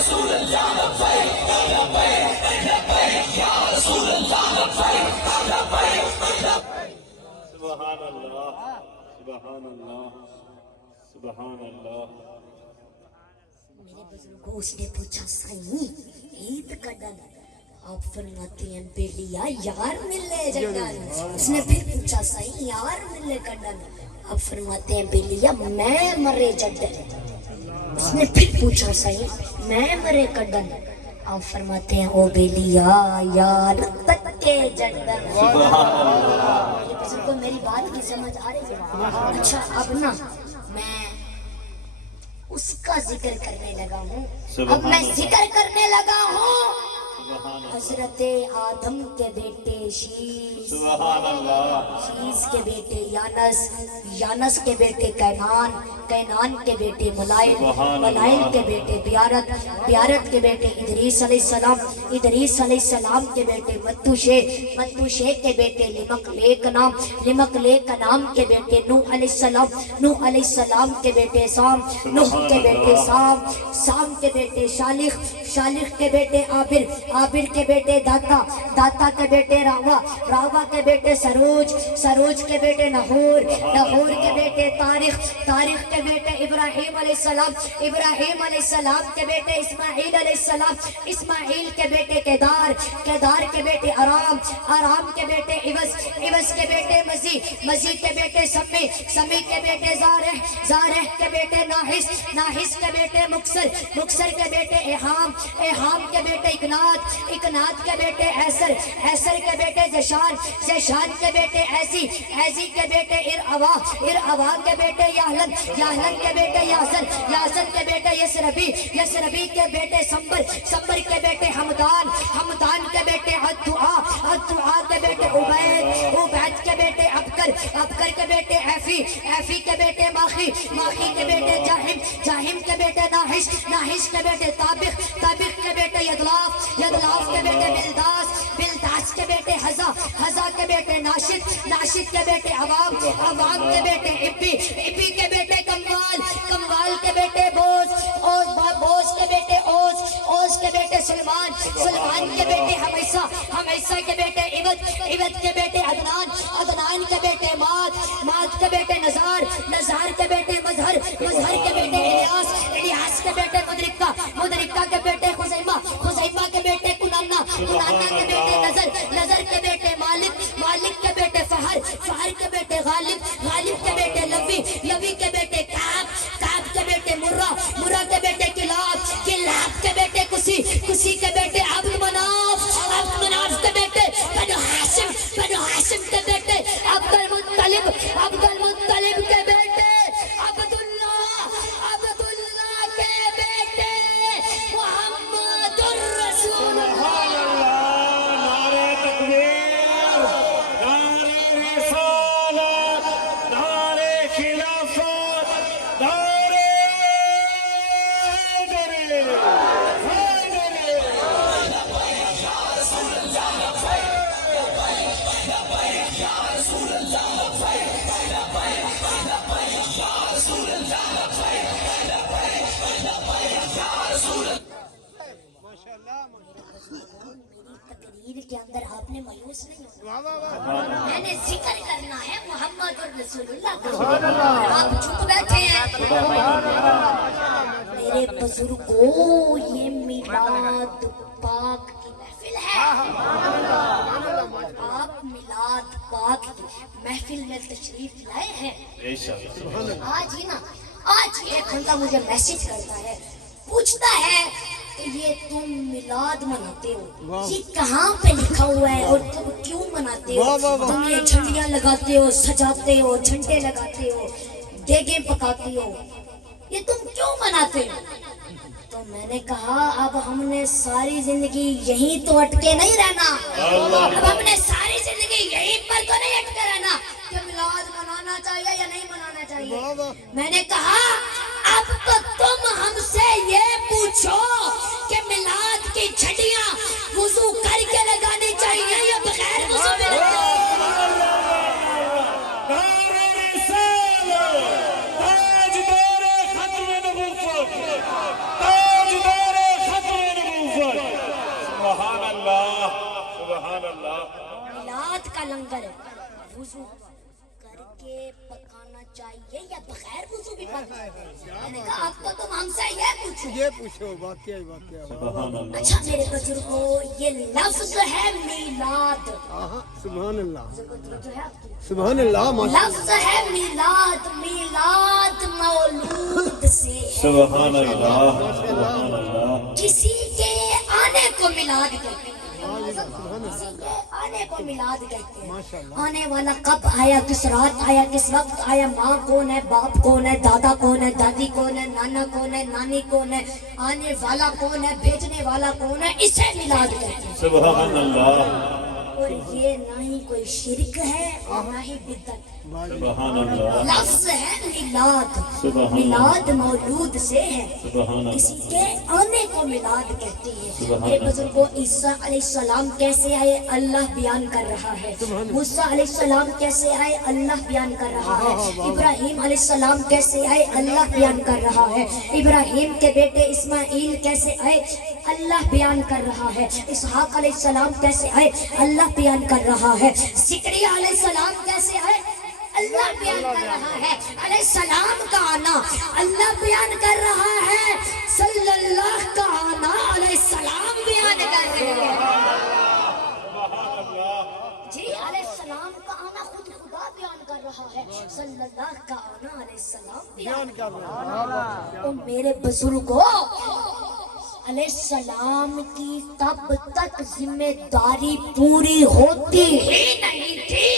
سبحان اللہ سبحان اللہ سبحان اللہ. میرے بزرگوں اس نے پوچھا سائیں عید کا دن آپ فرماتے ہیں بیلیا یار ملے جگن. اس نے پھر پوچھا سائیں یار ملے کا دن آپ فرماتے ہیں بیلیا میں مرے جگن. اس نے پھر پوچھا سائیں میں مرے کا دن آپ فرماتے ہیں او بیلیا یار تک کے جگن. میرے بزرگوں میری بات کی سمجھ آ رہی ہے؟ اچھا اب نا میں اس کا ذکر کرنے لگا ہوں. اب میں ذکر کرنے لگا ہوں حضرت آدم کے بیٹے شیس, سبحان اللہ. شیس کے بیٹے یانس, یانس کے بیٹے کینان, کینان کے بیٹے ملائل, ملائل کے بیٹے بیارت, بیارت کے بیٹے ادریس علیہ السلام, ادریس علیہ السلام کے بیٹے متوشے, متوشے کے بیٹے لمک لیک نام, لمک لیک نام کے بیٹے نوح علیہ السلام, نوح علیہ السلام کے بیٹے سام, نوح کے بیٹے سام, سام کے بیٹے شالخ, شالخ کے بیٹے عابر, عابر کے بیٹے داتا, داتا کے بیٹے راوا, راوا کے بیٹے سروج, سروج کے بیٹے نحور, نحور کے بیٹے تاریخ, تاریخ کے بیٹے ابراہیم علیہ السلام, ابراہیم علیہ السلام کے بیٹے اسماعیل علیہ السلام, اسماعیل کے بیٹے کیدار, کیدار کے بیٹے ارام, ارام کے بیٹے عوض, عوض کے بیٹے مزی, مزی کے بیٹے سمی, سمی کے بیٹے زارح, زارح کے بیٹے ناحس, ناحس کے بیٹے مکسر, مکسر کے بیٹے احام, احام کے بیٹے اکنات, اکنات کے بیٹے ایسر, ایسر کے بیٹے زشان, زشان کے بیٹے ایزی, ایزی کے بیٹے ارعوا, ارعوا کے بیٹے یاہلن, یاہلن کے بیٹے یاسر, یاسر کے بیٹے یسربی, یسربی کے بیٹے سمبر, سمبر کے بیٹے حمدان, حمدان کے بیٹے الدعا, الدعا کے بیٹے عبید, عبید کے بیٹے ابکر, ابکر کے بیٹے ایفی, ایفی کے بیٹے ماخی, ماخی کے بیٹے جاہم, جاہم کے بیٹے ناحش, ناحش کے بیٹے طابق, طابق کے بیٹے یدلاف, یدلاف کے بیٹے بلداس, بلداس کے بیٹے حزا, حزا کے بیٹے ناشد, ناشد کے بیٹے عوام, عوام کے بیٹے ابی, ابی کے بیٹے کموال, کموال کے بیٹے بوز, اوز, بوز کے بیٹے اوز, اوز کے بیٹے سلمان, سلمان کے بیٹے حمیسہ, حمیسہ کے بیٹے عوض, عوض کے بیٹے عدنان, عدنان کے بیٹے ماد, ماد کے بیٹے نزار, نزار کے بیٹے مظہر, مظہر کے بیٹے الیاس, الیاس کے بیٹے مدرکہ, مدرکہ کے بیٹے خزیمہ, خزیمہ کے بیٹے کنانا, کنانا کے بیٹے نظر, نظر کے بیٹے مالک, مالک کے بیٹے فہر, فہر کے بیٹے غالب, غالب کے بیٹے لوی, لوی کے بیٹے کعب, کعب کے بیٹے مرہ, مرہ کے بیٹے کلاب, کلاب کے بیٹے کسی, کسی کے بیٹے عبد مناف, عبد مناف کے بیٹے بنو ہاشم, بنو ہاشم کے بیٹے عبد المطلب, عبد المطلب کے بیٹے عبداللہ, عبداللہ کے بیٹے محمد الرسول اللہ. سبحان اللہ. نعرہ تکبیر, نعرہ رسالت, نعرہ خلافت, نعرہ حیدری, حیدری. میری تقریر کے اندر آپ نے مایوس نہیں ہونا. میں نے ذکر کرنا ہے محمد الرسول اللہ کا. آپ چپ بیٹھے ہیں. میرے بزرگوں یہ میلاد پاک کی محفل ہے. آپ میلاد پاک کی محفل میں تشریف لائے ہیں. آج ہی نا, آج ہی ایک بندہ مجھے میسج کرتا ہے, پوچھتا ہے کہ یہ تم میلاد مناتے ہو, یہ کہاں پہ لکھا ہوا ہے اور تم کیوں مناتے ہو؟ تم یہ جھنڈیاں لگاتے ہو, سجاتے ہو, جھنڈے لگاتے ہو, دیگیں پکاتے ہو, یہ تم کیوں مناتے ہو؟ تو میں نے کہا اب ہم نے ساری زندگی یہیں تو اٹکے نہیں رہنا, اب ہم نے ساری زندگی یہیں پر تو نہیں اٹکے رہنا کہ میلاد منانا چاہیے یا نہیں منانا چاہیے. میں نے کہا اب تو تم ہم سے یہ پوچھو کہ میلاد کی جھنڈیاں وضو کر کے لگانی چاہیے یا بغیر وضو میں لگانی چاہیے. تاجدار ختم نبوت, تاجدار کر وضو کر کے پکانا چاہیے یا بغیر وضو بھی پکانا چاہیے؟ میں نے کہا اب تو تم ہم سے یہ پوچھو سبحان اچھا میرے بزرگوں یہ لفظ ہے میلاد سبحان اللہ جو ہے آپ کی سبحان اللہ لفظ ہے میلاد میلاد مولود سے ہے سبحان اللہ سبحان اللہ کسی کے آنے کو میلاد کہتے ہیں کسی کے آنے کو میلاد کہتے ہیں آنے والا کب آیا کس رات آیا کس وقت آیا ماں کون ہے باپ کون ہے دادا کون ہے دادی کون ہے نانا کون ہے نانی کون ہے آنے والا کون ہے بھیجنے والا کون ہے اسے میلاد کہتے ہیں سبحان اللہ اور یہ نہ ہی کوئی شرک ہے اور نہ ہی بدعت سبحان اللہ لفظ ہے میلاد سبحان میلاد مولود سے ہے سبحان اللہ کسی کے آنے کو میلاد کہتے ہیں سبحان میرے بزرگوں عیسیٰ علیہ السلام کیسے آئے اللہ بیان کر رہا ہے موسیٰ علیہ السلام کیسے آئے اللہ بیان کر رہا ہے ابراہیم علیہ السلام کیسے آئے اللہ بیان کر رہا ہے ابراہیم کے بیٹے اسماعیل کیسے آئے اللہ بیان کر رہا ہے اسحاق علیہ السلام کیسے آئے اللہ بیان کر رہا ہے زکریا علیہ السلام کیسے آئے اللہ بیان کر رہا ہے علیہ السلام کا آنا اللہ بیان کر رہا ہے صلی اللہ کا آنا علیہ السلام بیان کر رہے ہیں جی علیہ السلام کا آنا خود خدا بیان کر رہا ہے صلی اللہ کا آنا علیہ السلام بیان کر رہا ہے اور میرے بزرگوں علیہ السلام کی تب تک ذمہ داری پوری ہوتی ہی نہیں تھی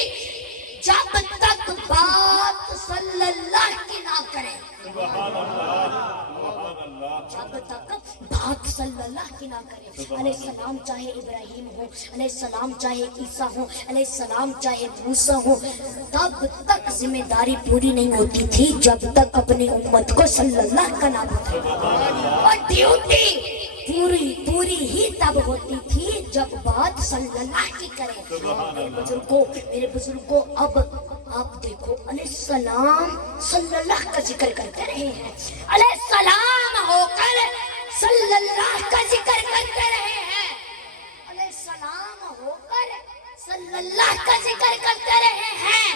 جب تک بات صلی اللہ کی نہ کرے جب تک بات صلی اللہ کی نہ کرے علیہ السلام چاہے ابراہیم ہو علیہ السلام چاہے عیسیٰ ہو علیہ السلام چاہے موسیٰ ہو تب تک ذمہ داری پوری نہیں ہوتی تھی جب تک اپنی امت کو صلی اللہ کا نام بتائے اور ڈیوٹی پوری ہی تب ہوتی تھی جب بات صلی اللہ کی کرے میرے بزرگوں اب آپ دیکھو علیہ السلام صلی اللہ کا ذکر کرتے رہے ہیں علیہ السلام ہو کر صلی اللہ کا ذکر کرتے رہے ہیں علیہ السلام ہو کر صلی اللہ کا ذکر کرتے رہے ہیں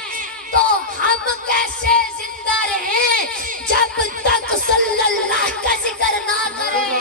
تو ہم کیسے زندہ رہیں جب تک صلی اللہ کا ذکر نہ کریں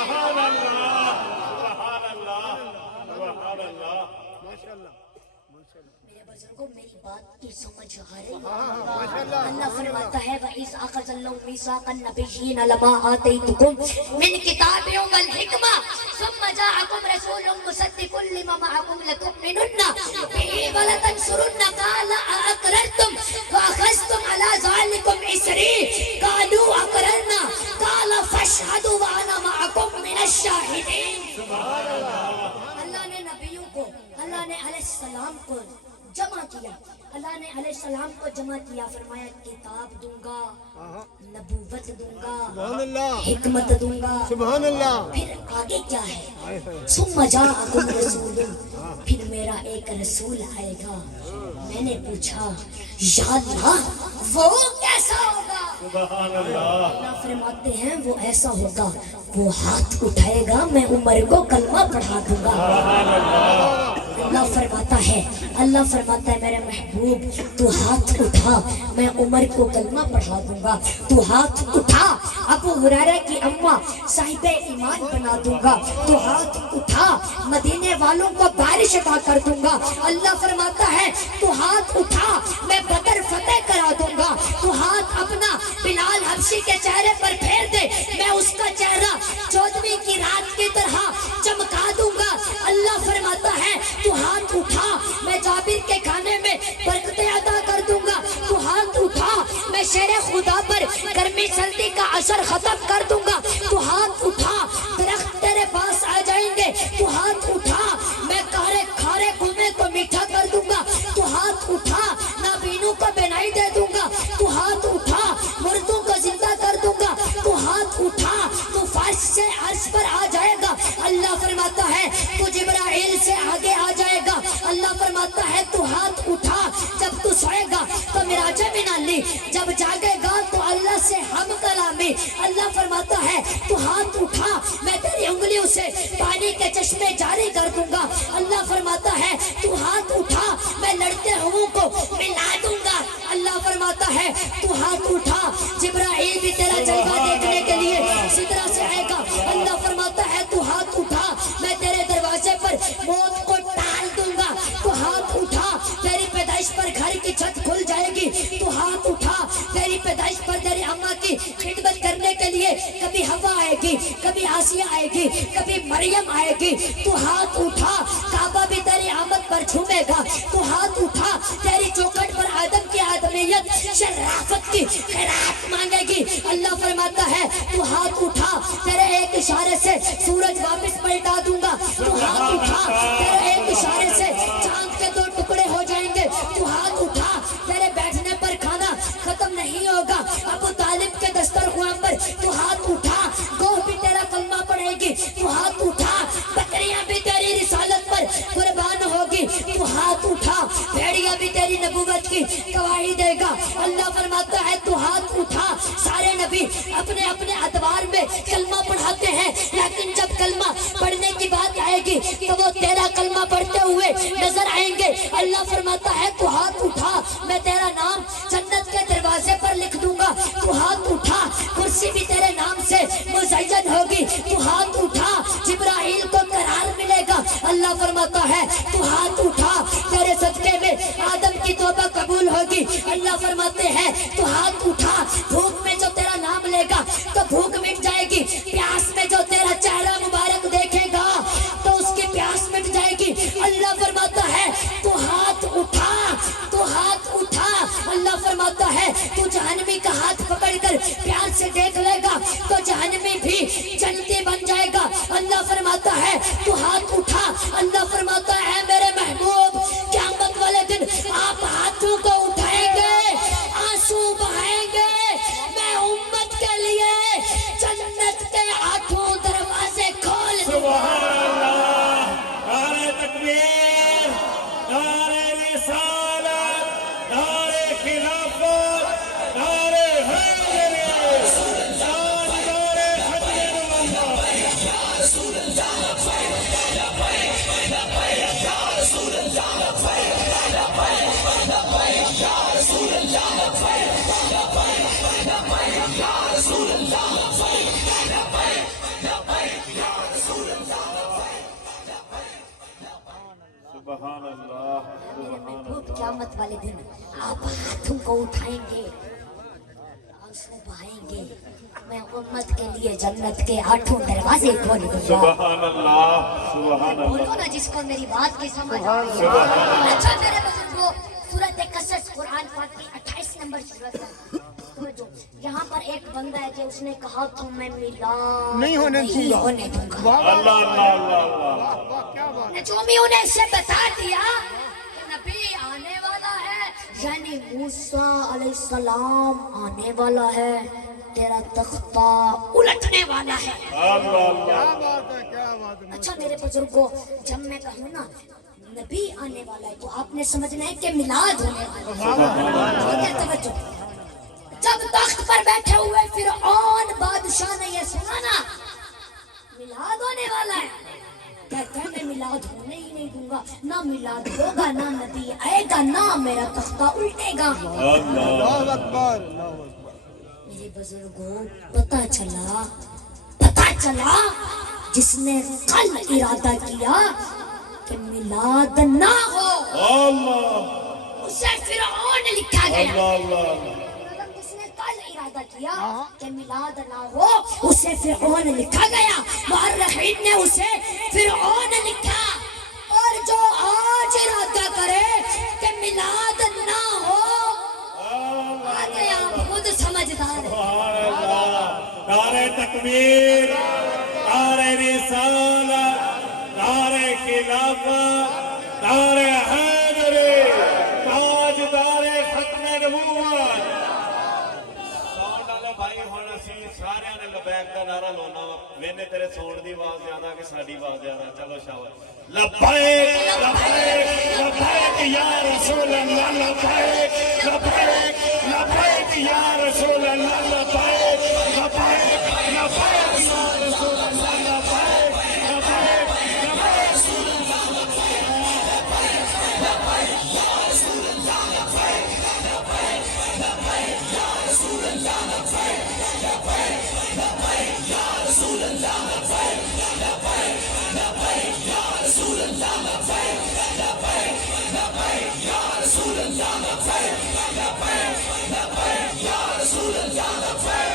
میرے بزرگوں میری بات کی سمجھ آ رہی ہے اللہ فرماتا ہے وَإِذْ أَخَذَ اللَّهُ مِيثَاقَ النَّبِيِّينَ لَمَا آتَيْتُكُم مِّن كِتَابٍ وَالْحِكْمَةٍ ثُمَّ جَاءَكُمْ رَسُولٌ مُصَدِّقٌ لِّمَا مَعَكُمْ لَتُؤْمِنُنَّ بِهِ وَلَتَنصُرُنَّهُ قَالَ أَأَقْرَرْتُمْ وَأَخَذْتُمْ عَلَىٰ ذَلِكُمْ إِصْرِي قَالُوا أَقْرَرْنَا قَالَ فَاشْهَدُوا وَأَنَا مَعَكُمْ مِنَ الشَّاهِدِينَ اللہ نے نبیوں کو اللہ نے علیہ السلام کو جمع کیا اللہ نے علیہ السلام کو جمع کیا فرمایا کتاب دوں گا نبوت دوں گا حکمت دوں گا سبحان اللہ پھر آگے کیا ہے ثم جاءکم رسول پھر میرا ایک رسول آئے گا میں نے پوچھا یا اللہ وہ کیسا ہوگا سبحان اللہ اللہ فرماتے ہیں وہ ایسا ہوگا وہ ہاتھ اٹھائے گا میں عمر کو کلمہ پڑھا دوں گا اللہ فرماتا ہے میرے محبوب تو ہاتھ اٹھا میں عمر کو کلمہ پڑھا دوں گا تو ہاتھ اٹھا ابو ہریرہ کی اماں صاحب ایمان بنا دوں گا تو ہاتھ اٹھا مدینے والوں کو بارش عطا کر دوں گا اللہ فرماتا ہے تو ہاتھ اٹھا میں بدر فتح کرا دوں گا تو ہاتھ اپنا بلال حبشی کے چہرے پر پھیر دے میں اس کا چہرہ 14ویں کی رات کی طرح چمکا دوں گا اللہ فرماتا ہے تو ہاتھ اٹھا میں جابر کے کھانے میں برکتیں عطا کر دوں گا تو ہاتھ اٹھا میں شیر خدا پر گرمی سردی کا اثر ختم کر دوں گا تو ہاتھ اٹھا درخت تیرے پاس آ جائیں گے تو ہاتھ اٹھا میں کھارے کنویں کو میٹھا کر دوں گا تو ہاتھ اٹھا نابینوں کو بینائی دے دوں گا تو ہاتھ اٹھا مردوں کو زندہ کر دوں گا تو ہاتھ اٹھا تو فرش سے عرش پر آ جائے گا اللہ فرماتا ہے تو جبرائیل سے آگے آ جائے گا اللہ فرماتا ہے تو ہاتھ اٹھا جب تو سوئے گا تو معراج منالی جب جاگے گا تو اللہ سے ہم کلامی اللہ فرماتا ہے تو ہاتھ اٹھا میں تیری انگلیوں سے پانی کے چشمے جاری کر دوں گا اللہ فرماتا ہے تو ہاتھ اٹھا میں لڑتے ہوں کو گی، کبھی آسیہ آئے گی، کبھی مریم آئے گی، تو ہاتھ اٹھا، کعبہ بھی تیری آمد پر جھومے گا، تو ہاتھ اٹھا، تیری چوکھٹ پر آدم کی آدمیت شرافت کی خیرات مانگے گی۔ اللہ فرماتا ہے تو ہاتھ اٹھا، تیرے ایک اشارے سے سورج واپس پلٹا دوں گا، تو ہاتھ اٹھا، تیرے ایک اشارے سے چاند کے 2 ٹکڑے ہو جائیں گے، تو ہاتھ اٹھا، تیرے بیٹھنے پر کھانا ختم نہیں ہوگا، ابو طالب کے دسترخوان پر تو ہاتھ اٹھا، گوہ بھی تیرا کلمہ پڑھے گی، تو ہاتھ اٹھا، بکریاں بھی تیری رسالت پر قربان ہوگی، تو ہاتھ اٹھا، بھیڑیا بھی تیری نبوت کی گواہی دے گا۔ اللہ فرماتا ہے تو ہاتھ اٹھا، سارے نبی اپنے اپنے ادوار میں کلمہ پڑھاتے ہیں، لیکن جب کلمہ پڑھنے کی بات آئے گی تو وہ تیرا کلمہ پڑھتے ہوئے نظر آئیں گے۔ اللہ فرماتا ہے تو ہاتھ اٹھا، میں تیرا نام جنت کے دروازے پر لکھ دوں گا، تو ہاتھ اٹھا، کرسی بھی تیرے نام سے مزین ہوگی، تو ہاتھ اٹھا، جبرائیل کو قرار ملے گا۔ اللہ فرماتا ہے تو ہاتھ اٹھا، تیرے صدقے میں آدم کی توبہ قبول ہوگی۔ اللہ فرماتے ہیں تو ہاتھ اٹھا، بھوک میں جو تیرا نام لے گا تو بھوک مٹ جائے گی، پیاس میں جو تیرا چہرہ مبارک دیکھے گا تو اس کی پیاس مٹ جائے گی۔ اللہ فرماتا ہے تو ہاتھ اٹھا، تو ہاتھ اٹھا، اللہ فرماتا ہے تو جہنمی کا ہاتھ پکڑ کر پیار سے دیکھ لے گا تو جہنمی بھی جنتی بن جائے گا۔ اللہ فرماتا ہے تو ہاتھ اٹھا، اللہ فرماتا ہے میرے محبوب قیامت والے دن آپ ہاتھوں کو اٹھائیں گے، آنسو بہائیں گے، میں امت کے لیے جنت کے 8 دروازے کھول دوں گا۔ سبحان اللہ، نعرہ تکبیر، نعرہ رسالت، نعرہ خلافت، نعرہ حیدری، تاجدار ختم سبحان اللہ، میرے سبحان محبوب اللہ۔ قیامت والے دن آپ ہاتھوں کو اٹھائیں گے، آنسو بہائیں گے، میں امت کے لیے جنت کے 8 دروازے کھول دوں گا۔ سبحان اللہ، سبحان اللہ۔ بولو نا جس کو میری بات کی سمجھ آئی۔ اچھا میرے بزرگوں، سورۃ قصص قرآن پاک کی 28 نمبر سورت ہے۔ سمجھو، یہاں پر ایک بندہ ہے کہ اس نے کہا کہ میں میلاد نہیں ہونے دوں گا۔ ہونے دوں گا۔ واہ واہ اللہ اللہ اللہ اللہ۔ واہ، کیا بات ہے۔ نجومیوں نے اسے بتا دیا کہ نبی آنے والا ہے، یعنی موسیٰ علیہ السلام آنے والا ہے، تیرا تختہ الٹنے والا ہے۔ اللہ اللہ۔ کیا بات ہے، کیا بات ہے۔ اچھا میرے بزرگوں، جب میں کہوں نا نبی آنے والا ہے تو آپ نے سمجھنا ہے کہ میلاد ہونے والا ہے۔ ٹھیک ہے، توجہ۔ جب تخت پر بیٹھے ہوئے فرعون بادشاہ نے یہ سنا نا میلاد ہونے والا ہے، کہتا ہے میں میلاد ہونے ہی نہیں دوں گا، نہ میلاد ہوگا، نہ نبی آئے گا، نہ میرا تختہ الٹے گا۔ اللہ اکبر، اللہ اکبر۔ میرے بزرگوں، پتہ چلا جس نے کل ارادہ کیا کہ میلاد نہ ہو اللہ اسے فرعون لکھا گیا۔ اللہ۔ جس نے کل ارادہ کیا کہ میلاد نہ ہو اسے فرعون لکھا گیا، مورخین نے اسے فرعون لکھا، اور جو آج ارادہ کرے کہ میلاد نہ ہو آ گیا خود سمجھدار ہے۔ سبحان اللہ، نعرہ تکبیر، نعرہ رسالت، نعرہ خلافت، نعرہ حیدری، تاجدار ختم نبوت۔ ساؤنڈ والا بھائی ہن اسی سارے نے لبیک دا نعرہ لانا وا، وینے تیرے سون دی آواز زیادہ کہ ساڈی آواز زیادہ، چلو شاباش۔ لبیک لبیک لبیک یا رسول اللہ، لبیک لبیک لبیک یا رسول اللہ، لبیک لبیک لبیک یا رسول اللہ، لبیک لبیک لبیک۔ رسول اللہ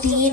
3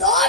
2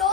2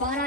12